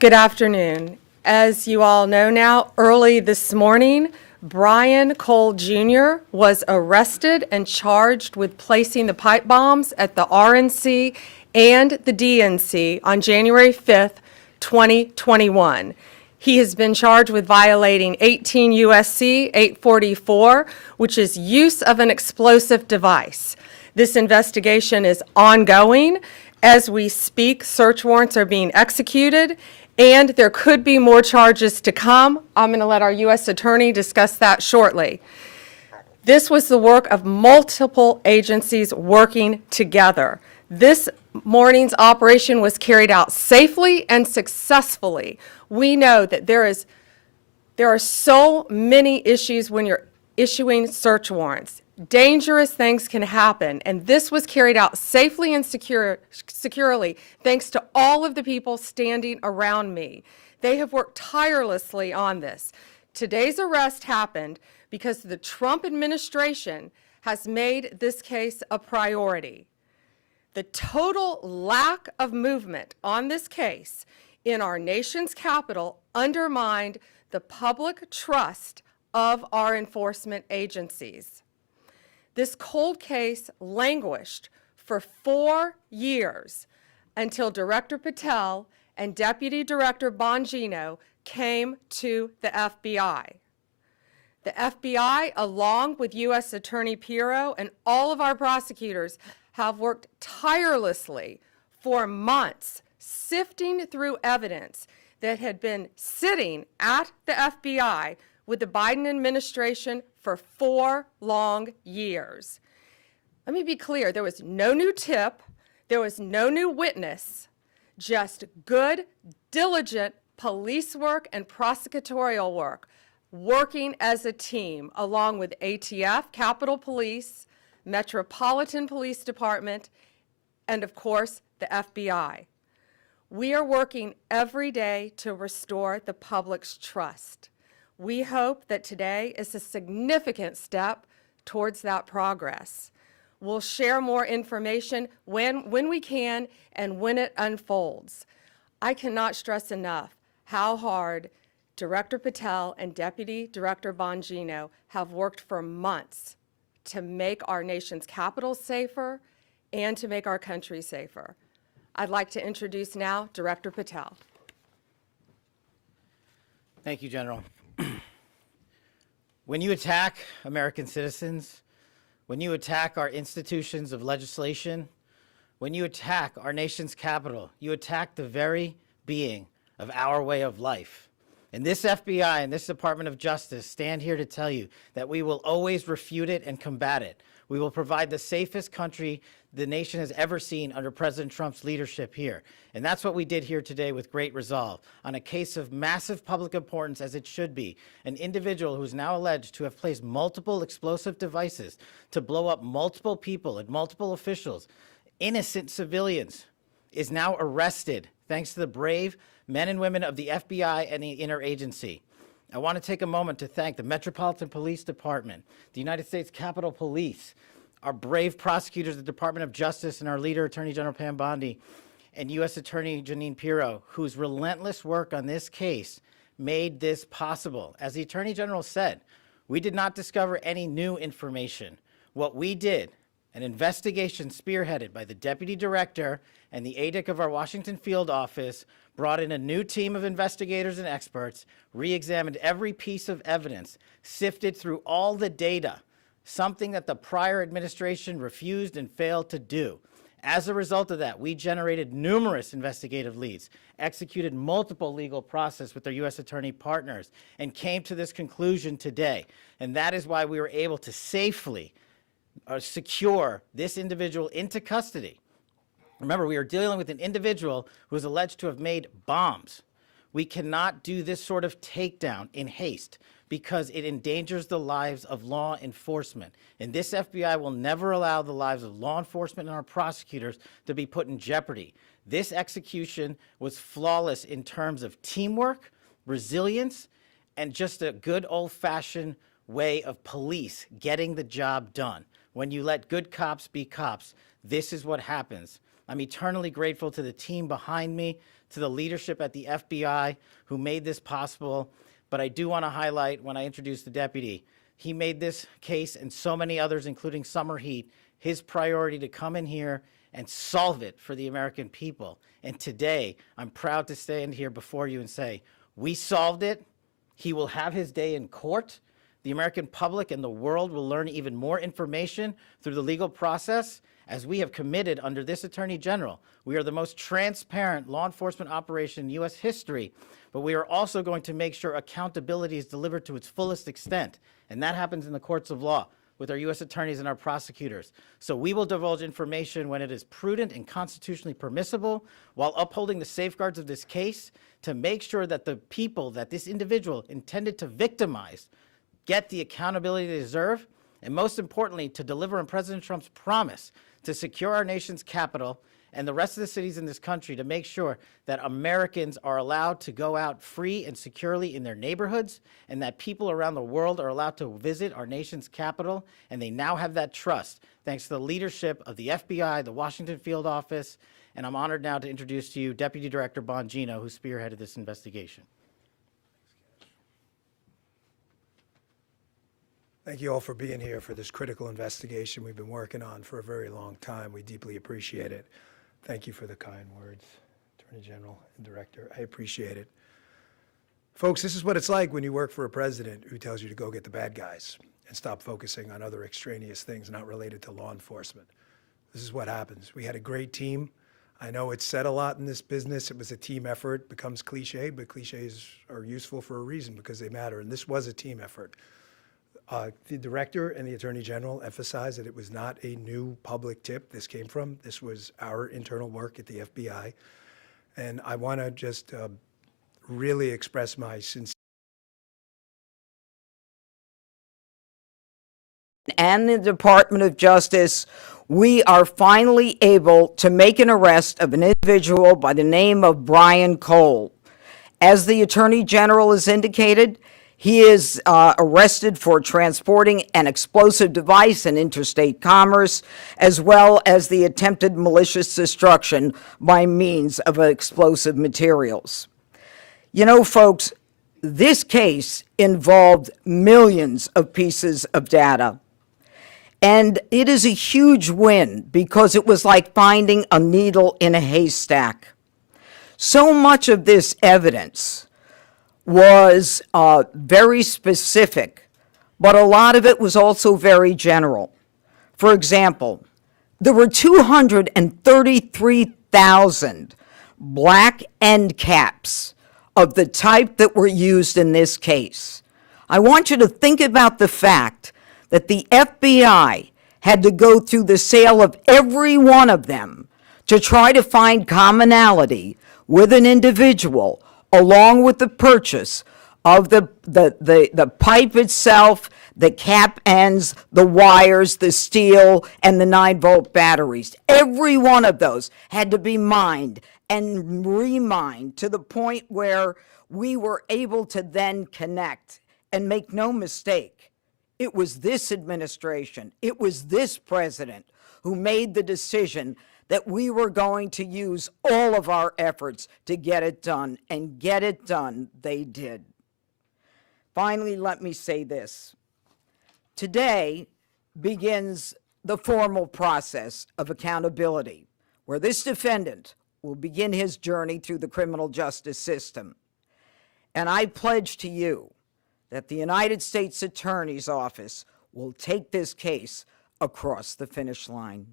Good afternoon. As you all know now, early this morning, Brian Cole Jr. was arrested and charged with placing the pipe bombs at the RNC and the DNC on January 5th, 2021. He has been charged with violating 18 U.S.C. 844, which is use of an explosive device. This investigation is ongoing. As we speak, search warrants are being executed, and there could be more charges to come. I'm going to let our U.S. Attorney discuss that shortly. This was the work of multiple agencies working together. This morning's operation was carried out safely and successfully. We know that there are so many issues when you're issuing search warrants. Dangerous things can happen, and this was carried out safely and securely thanks to all of the people standing around me. They have worked tirelessly on this. Today's arrest happened because the Trump administration has made this case a priority. The total lack of movement on this case in our nation's capital undermined the public trust of our enforcement agencies. This cold case languished for 4 years until Director Patel and Deputy Director Bongino came to the FBI. The FBI, along with U.S. Attorney Pirro and all of our prosecutors, have worked tirelessly for months, sifting through evidence that had been sitting at the FBI with the Biden administration for 4 long years. Let me be clear, there was no new tip, there was no new witness, just good, diligent police work and prosecutorial work, working as a team along with ATF, Capitol Police, Metropolitan Police Department, and of course, the FBI. We are working every day to restore the public's trust. We hope that today is a significant step towards that progress. We'll share more information when we can and when it unfolds. I cannot stress enough how hard Director Patel and Deputy Director Bongino have worked for months to make our nation's capital safer and to make our country safer. I'd like to introduce now Director Patel. Thank you, General. When you attack American citizens, when you attack our institutions of legislation, when you attack our nation's capital, you attack the very being of our way of life. And this FBI and this Department of Justice stand here to tell you that we will always refute it and combat it. We will provide the safest country the nation has ever seen under President Trump's leadership here. And that's what we did here today with great resolve on a case of massive public importance, as it should be. An individual who is now alleged to have placed multiple explosive devices to blow up multiple people and multiple officials, innocent civilians, is now arrested thanks to the brave men and women of the FBI and the interagency. I want to take a moment to thank the Metropolitan Police Department, the United States Capitol Police, our brave prosecutors, the Department of Justice, and our leader, Attorney General Pam Bondi, and U.S. Attorney Jeanine Pirro, whose relentless work on this case made this possible. As the Attorney General said, we did not discover any new information. What we did, an investigation spearheaded by the Deputy Director and the ADIC of our Washington field office, brought in a new team of investigators and experts, re-examined every piece of evidence, sifted through all the data, something that the prior administration refused and failed to do. As a result of that, we generated numerous investigative leads, executed multiple legal process with our U.S. attorney partners, and came to this conclusion today. And that is why we were able to safely secure this individual into custody. Remember, we are dealing with an individual who is alleged to have made bombs. We cannot do this sort of takedown in haste because it endangers the lives of law enforcement. And this FBI will never allow the lives of law enforcement and our prosecutors to be put in jeopardy. This execution was flawless in terms of teamwork, resilience, and just a good old-fashioned way of police getting the job done. When you let good cops be cops, this is what happens. I'm eternally grateful to the team behind me, to the leadership at the FBI who made this possible. But I do want to highlight, when I introduce the deputy, he made this case and so many others, including Summer Heat, his priority to come in here and solve it for the American people. And today, I'm proud to stand here before you and say, we solved it. He will have his day in court. The American public and the world will learn even more information through the legal process, as we have committed under this Attorney General. We are the most transparent law enforcement operation in U.S. history, but we are also going to make sure accountability is delivered to its fullest extent, and that happens in the courts of law with our U.S. attorneys and our prosecutors. So we will divulge information when it is prudent and constitutionally permissible, while upholding the safeguards of this case to make sure that the people that this individual intended to victimize get the accountability they deserve, and most importantly, to deliver on President Trump's promise to secure our nation's capital and the rest of the cities in this country, to make sure that Americans are allowed to go out free and securely in their neighborhoods, and that people around the world are allowed to visit our nation's capital, and they now have that trust thanks to the leadership of the FBI, the Washington Field Office, and I'm honored now to introduce to you Deputy Director Bondi, who spearheaded this investigation. Thank you all for being here for this critical investigation we've been working on for a very long time. We deeply appreciate it. Thank you for the kind words, Attorney General and Director. I appreciate it. Folks, this is what it's like when you work for a president who tells you to go get the bad guys and stop focusing on other extraneous things not related to law enforcement. This is what happens. We had a great team. I know it's said a lot in this business. It was a team effort. It becomes cliche, but cliches are useful for a reason because they matter. And this was a team effort. The Director and the Attorney General emphasized that it was not a new public tip this came from. This was our internal work at the FBI. And I want to just really express my sincere and the Department of Justice, we are finally able to make an arrest of an individual by the name of Brian Cole. As the Attorney General has indicated, he is arrested for transporting an explosive device in interstate commerce, as well as the attempted malicious destruction by means of explosive materials. You know, folks, this case involved millions of pieces of data. And it is a huge win because it was like finding a needle in a haystack. So much of this evidence was very specific, but a lot of it was also very general. For example, there were 233,000 black end caps of the type that were used in this case. I want you to think about the fact that the FBI had to go through the sale of every one of them to try to find commonality with an individual, along with the purchase of the pipe itself, the cap ends, the wires, the steel, and the 9-volt batteries. Every one of those had to be mined and remined to the point where we were able to then connect. And make no mistake, it was this administration, it was this president who made the decision that we were going to use all of our efforts to get it done, and get it done they did. Finally, let me say this. Today begins the formal process of accountability, where this defendant will begin his journey through the criminal justice system. And I pledge to you that the United States Attorney's Office will take this case across the finish line.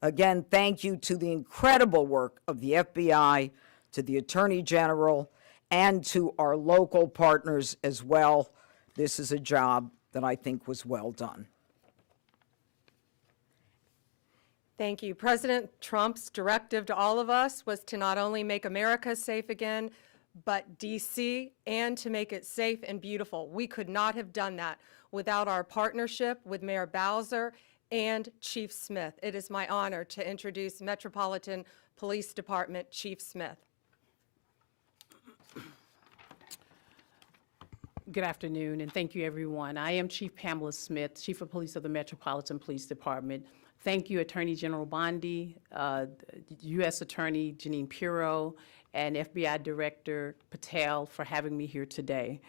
Again, thank you to the incredible work of the FBI, to the Attorney General, and to our local partners as well. This is a job that I think was well done. Thank you. President Trump's directive to all of us was to not only make America safe again, but D.C., and to make it safe and beautiful. We could not have done that without our partnership with Mayor Bowser and Chief Smith. It is my honor to introduce Metropolitan Police Department Chief Smith. Good afternoon, and thank you, everyone. I am Chief Pamela Smith, Chief of Police of the Metropolitan Police Department. Thank you, Attorney General Bondi, U.S. Attorney Jeanine Pirro, and FBI Director Patel for having me here today.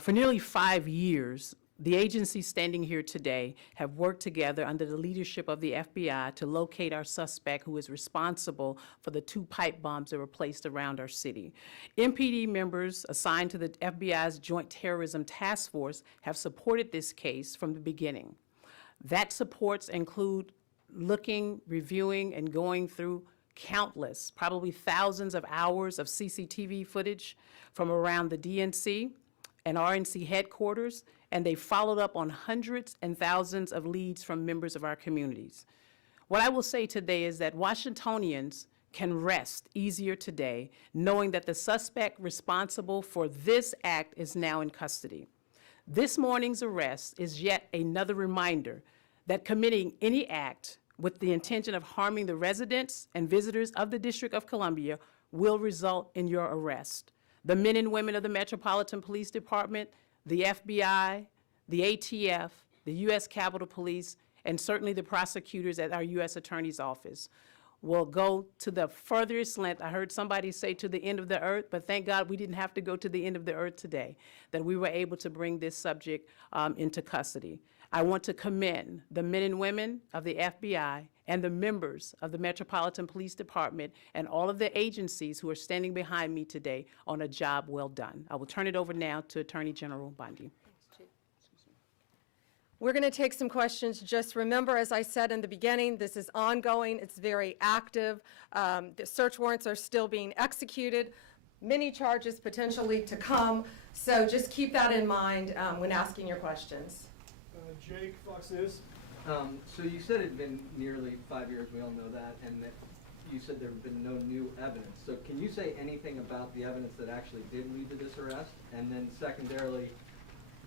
For nearly 5 years, the agencies standing here today have worked together under the leadership of the FBI to locate our suspect who is responsible for the 2 pipe bombs that were placed around our city. MPD members assigned to the FBI's Joint Terrorism Task Force have supported this case from the beginning. That supports include looking, reviewing, and going through countless, probably thousands of hours of CCTV footage from around the DNC and RNC headquarters, and they followed up on hundreds and thousands of leads from members of our communities. What I will say today is that Washingtonians can rest easier today knowing that the suspect responsible for this act is now in custody. This morning's arrest is yet another reminder that committing any act with the intention of harming the residents and visitors of the District of Columbia will result in your arrest. The men and women of the Metropolitan Police Department, the FBI, the ATF, the U.S. Capitol Police, and certainly the prosecutors at our U.S. Attorney's Office will go to the furthest length. I heard somebody say to the end of the earth, but thank God we didn't have to go to the end of the earth today, that we were able to bring this subject into custody. I want to commend the men and women of the FBI and the members of the Metropolitan Police Department and all of the agencies who are standing behind me today on a job well done. I will turn it over now to Attorney General Bondi. We're going to take some questions. Just remember, as I said in the beginning, this is ongoing. It's very active. The search warrants are still being executed. Many charges potentially to come. So just keep that in mind when asking your questions. Jake, Fox News. So you said it had been nearly 5 years, we all know that, and that you said there had been no new evidence. So can you say anything about the evidence that actually did lead to this arrest? And then secondarily,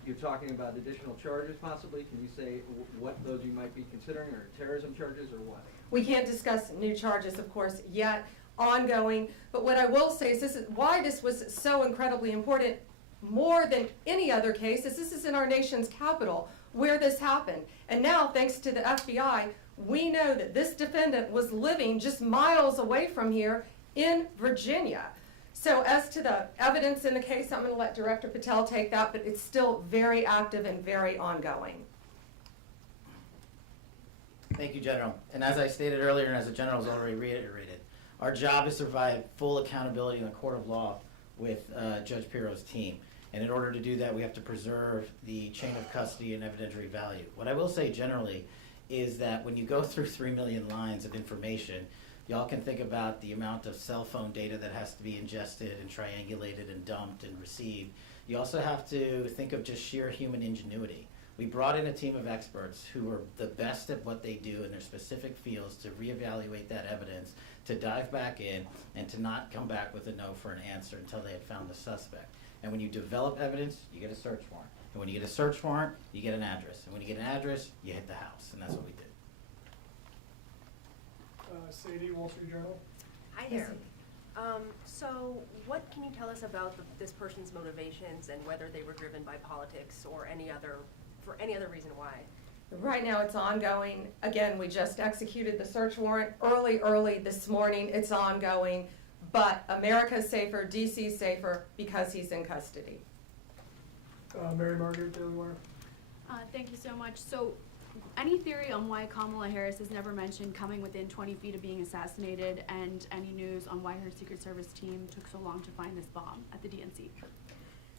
you're talking about additional charges possibly. Can you say what those you might be considering, or terrorism charges, or what? We can't discuss new charges, of course, yet, ongoing. But what I will say is this is why this was so incredibly important, more than any other case, is this is in our nation's capital where this happened. And now, thanks to the FBI, we know that this defendant was living just miles away from here in Virginia. So as to the evidence in the case, I'm going to let Director Patel take that, but it's still very active and very ongoing. Thank you, General. And as I stated earlier, and as the General has already reiterated, our job is to provide full accountability in the court of law with Judge Pirro's team. And in order to do that, we have to preserve the chain of custody and evidentiary value. What I will say generally is that when you go through 3 million lines of information, y'all can think about the amount of cell phone data that has to be ingested and triangulated and dumped and received. You also have to think of just sheer human ingenuity. We brought in a team of experts who are the best at what they do in their specific fields to reevaluate that evidence, to dive back in, and to not come back with a no for an answer until they had found the suspect. And when you develop evidence, you get a search warrant. And when you get a search warrant, you get an address. And when you get an address, you hit the house. And that's what we did. Sadie, Wall Street Journal. Hi there. So what can you tell us about this person's motivations and whether they were driven by politics or for any other reason why? Right now, it's ongoing. Again, we just executed the search warrant early this morning. It's ongoing. But America's safer, DC's safer because he's in custody. Mary Margaret, Daily Wire. Thank you so much. So, any theory on why Kamala Harris is never mentioned coming within 20 feet of being assassinated, and any news on why her Secret Service team took so long to find this bomb at the DNC?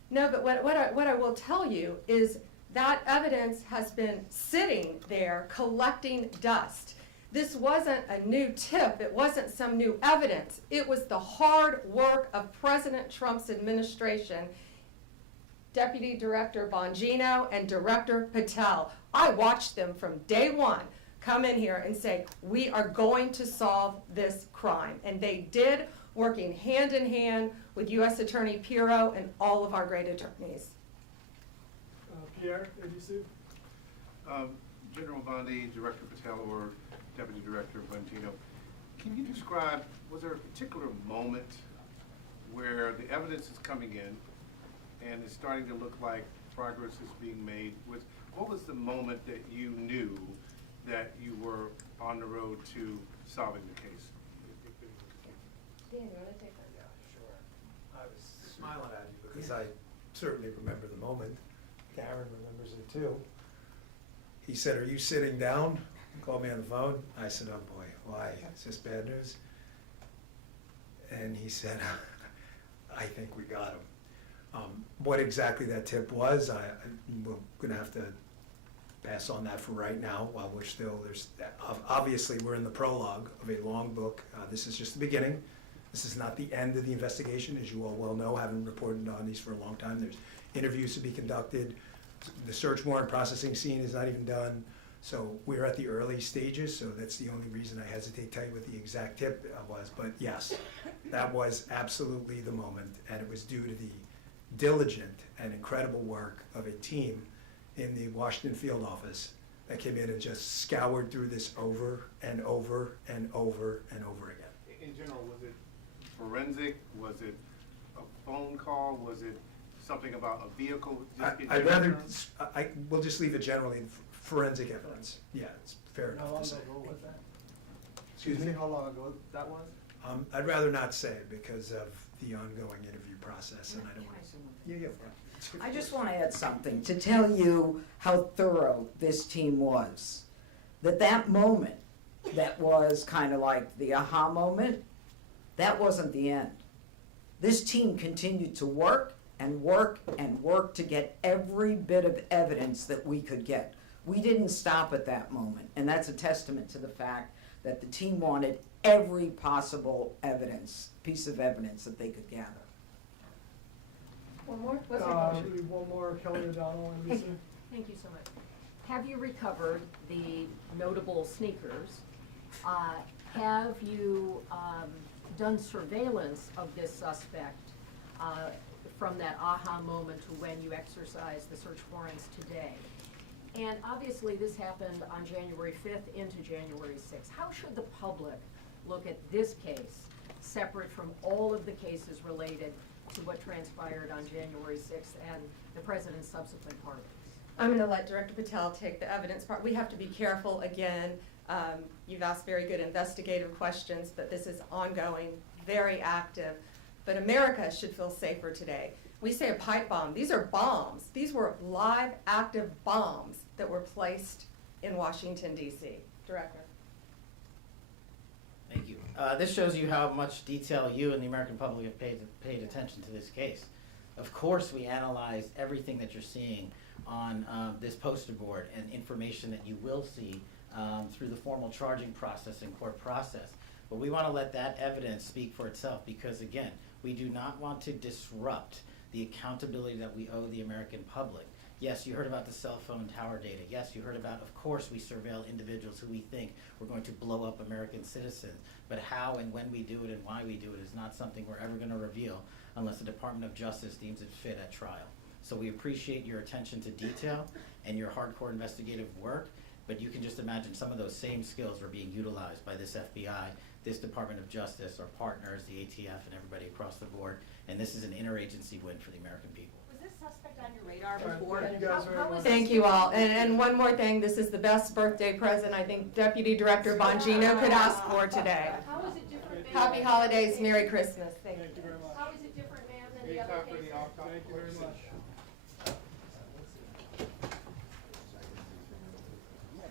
No, but what I will tell you is that evidence has been sitting there collecting dust. This wasn't a new tip. It wasn't some new evidence. It was the hard work of President Trump's administration, Deputy Director Bongino and Director Patel. I watched them from day one come in here and say, we are going to solve this crime. And they did, working hand in hand with U.S. Attorney Pirro and all of our great attorneys. Pierre, ABC. General Bondi, Director Patel, or Deputy Director Bongino, can you describe, was there a particular moment where the evidence is coming in and it's starting to look like progress is being made? What was the moment that you knew that you were on the road to solving the case? Dan, you want to take that? Yeah, sure. because I certainly remember the moment. Karen remembers it too. He said, "Are you sitting down?" He called me on the phone. I said, "Oh boy, why? Is this bad news?" And he said, "I think we got him." What exactly that tip was, we're gonna have to pass on that for right now while we're still, obviously, we're in the prologue of a long book. This is just the beginning. This is not the end of the investigation, as you all well know, having reported on these for a long time. There's interviews to be conducted. The search warrant processing scene is not even done. So we're at the early stages, so that's the only reason I hesitate to tell you what the exact tip was. But yes, that was absolutely the moment, and it was due to the diligent and incredible work of a team in the Washington field office that came in and just scoured through this over and over and over and over again. In general, was it forensic? Was it a phone call? Was it something about a vehicle? I'd rather, we'll just leave it generally, forensic evidence. Yeah, it's fair How enough long to say. ago was that? Excuse me? How long ago that was? I'd rather not say it because of the ongoing interview process, and I don't want to. Yeah. I just want to add something to tell you how thorough this team was. That moment that was kind of like the aha moment, that wasn't the end. This team continued to work and work and work to get every bit of evidence that we could get. We didn't stop at that moment, and that's a testament to the fact that the team wanted every possible piece of evidence that they could gather. One more? What's your motion? Maybe one more, Kelly O'Donnell, NBC. Thank you so much. Have you recovered the notable sneakers? Have you done surveillance of this suspect from that aha moment to when you exercised the search warrants today? And obviously, this happened on January 5th into January 6th. How should the public look at this case, separate from all of the cases related to what transpired on January 6th and the president's subsequent pardons? I'm going to let Director Patel take the evidence part. We have to be careful, again, you've asked very good investigative questions, but this is ongoing, very active. But America should feel safer today. We say a pipe bomb. These are bombs. These were live, active bombs that were placed in Washington, D.C. Director. Thank you. This shows you how much detail you and the American public have paid attention to this case. Of course, we analyzed everything that you're seeing on this poster board and information that you will see through the formal charging process and court process. But we want to let that evidence speak for itself because, again, we do not want to disrupt the accountability that we owe the American public. Yes, you heard about the cell phone tower data. Yes, you heard about, of course, we surveil individuals who we think we're going to blow up American citizens. But how and when we do it and why we do it is not something we're ever going to reveal unless the Department of Justice deems it fit at trial. So we appreciate your attention to detail and your hardcore investigative work, but you can just imagine some of those same skills are being utilized by this FBI, this Department of Justice, our partners, the ATF, and everybody across the board. And this is an interagency win for the American people. Was this suspect on your radar All right, before? thank you guys very How was much. Thank you all. And one more thing, this is the best birthday present I think Deputy Director Bongino could ask for today. How is it different, ma'am? Happy holidays, Merry Christmas. Thank you. Thank you very much. How is it different, ma'am, than the other cases? Thank you very much.